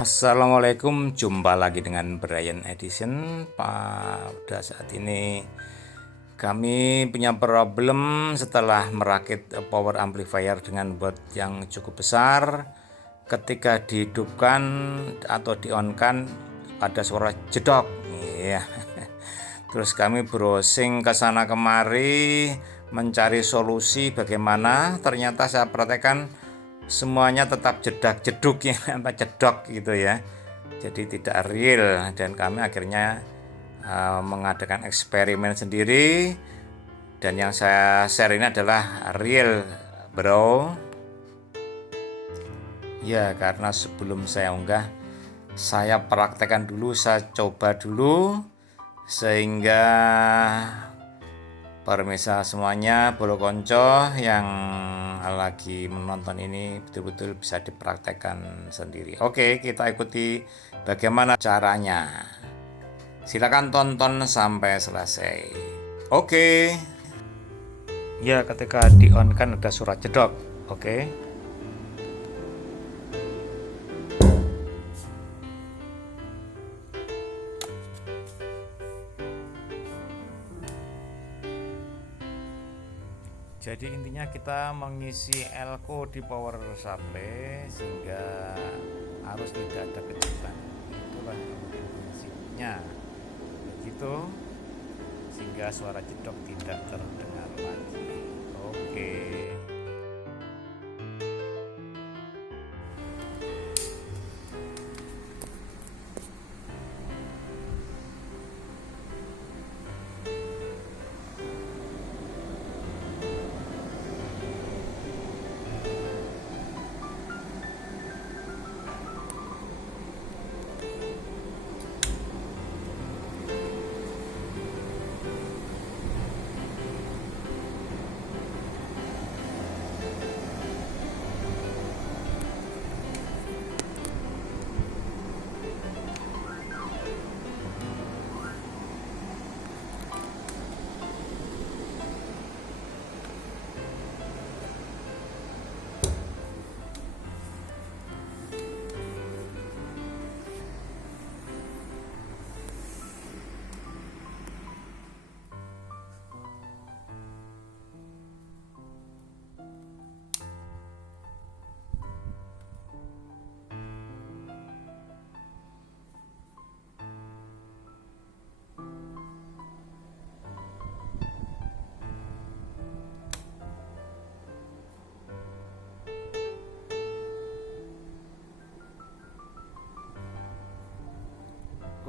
Assalamualaikum, jumpa lagi dengan Brian Edison. Pada saat ini kami punya problem setelah merakit power amplifier dengan watt yang cukup besar. Ketika dihidupkan atau di-on-kan ada suara jedok. Iya. Terus kami browsing ke sana kemari mencari solusi bagaimana. Ternyata saya praktekkan semuanya tetap jedak-jeduk ya, apa jedok gitu ya. Jadi tidak real, dan kami akhirnya mengadakan eksperimen sendiri, dan yang saya share ini adalah real, bro. Ya, karena sebelum saya unggah, saya praktekkan dulu, saya coba dulu, sehingga permisa semuanya, bolo konco yang lagi menonton ini betul-betul bisa dipraktekkan sendiri. Oke, kita ikuti bagaimana caranya. Silakan tonton sampai selesai. Oke. Ya, ketika di-on kan ada suara jedok. Oke. Jadi intinya kita mengisi elko di power supply sehingga arus tidak ada kejutan. Itulah prinsipnya. Begitu, sehingga suara jedok tidak terdengar lagi. Oke.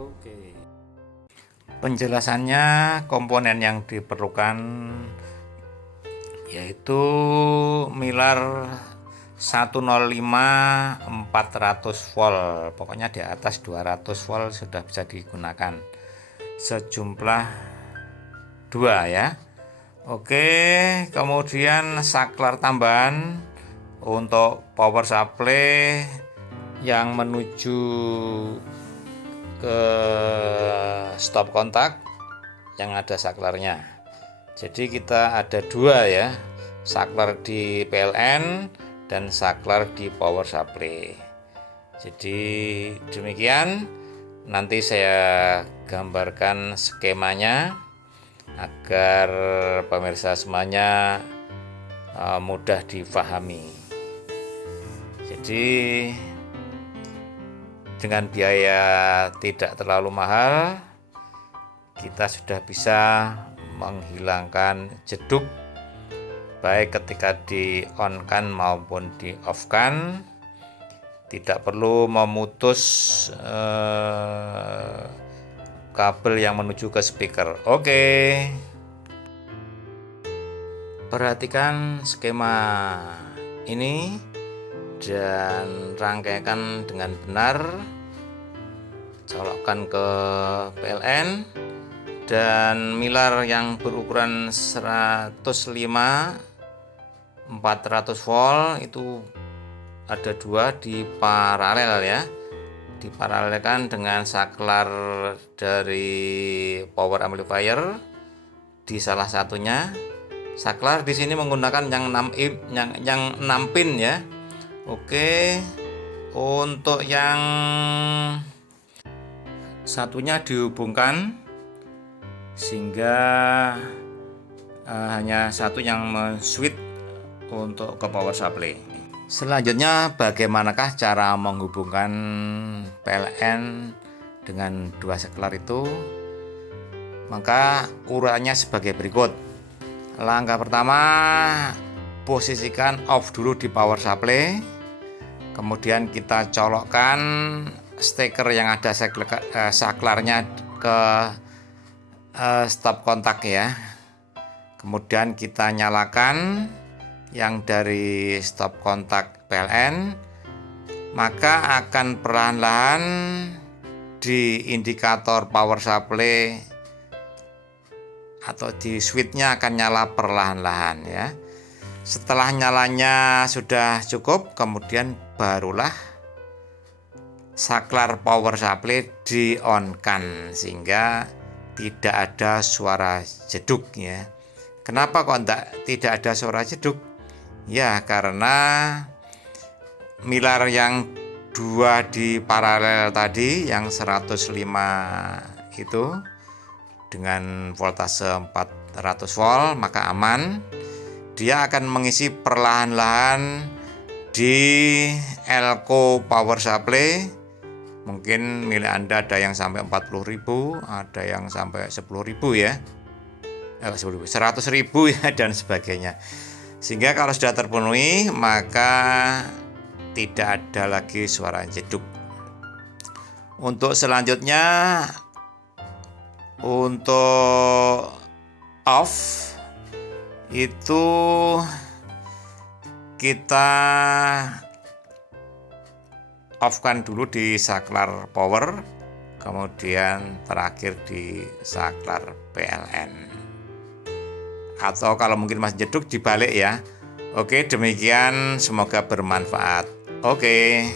Oke. Penjelasannya, komponen yang diperlukan yaitu Milar 105 400 volt. Pokoknya di atas 200 volt sudah bisa digunakan. Sejumlah 2 ya. Oke, kemudian saklar tambahan untuk power supply yang menuju ke stop kontak yang ada saklarnya. Jadi kita ada 2 ya, saklar di PLN dan saklar di power supply. Jadi demikian, nanti saya gambarkan skemanya agar pemirsa semuanya mudah difahami. Jadi dengan biaya tidak terlalu mahal, kita sudah bisa menghilangkan jeduk baik ketika di-on-kan maupun di-off-kan. Tidak perlu memutus kabel yang menuju ke speaker. Oke. Perhatikan skema ini dan rangkaikan dengan benar. Colokkan ke PLN, dan Milar yang berukuran 105 400 volt itu ada 2 di paralel ya. Diparalelkan dengan saklar dari power amplifier di salah satunya. Saklar di sini menggunakan yang 6 pin ya. Oke. Untuk yang satunya dihubungkan sehingga hanya satu yang men-switch untuk ke power supply. Selanjutnya, bagaimanakah cara menghubungkan PLN dengan dua saklar itu? Maka urutannya sebagai berikut. Langkah pertama, posisikan off dulu di power supply. Kemudian kita colokkan steker yang ada saklarnya ke stop kontak ya. Kemudian kita nyalakan yang dari stop kontak PLN, maka akan perlahan-lahan di indikator power supply atau di switchnya akan nyala perlahan-lahan ya. Setelah nyalanya sudah cukup, kemudian barulah saklar power supply di-on-kan sehingga tidak ada suara jeduk ya. Kenapa kok tidak ada suara jeduk? Ya, karena milar yang dua di paralel tadi yang 105 itu dengan voltase 400 volt maka aman. Dia akan mengisi perlahan-lahan di elko power supply. Mungkin milik Anda ada yang sampai 40.000, ada yang sampai 10.000 ya. 100.000 ya dan sebagainya. Sehingga kalau sudah terpenuhi maka tidak ada lagi suara jeduk. Untuk selanjutnya, untuk off itu kita off-kan dulu di saklar power, kemudian terakhir di saklar PLN. Atau kalau mungkin masih jeduk dibalik ya. Oke, demikian, semoga bermanfaat. Oke.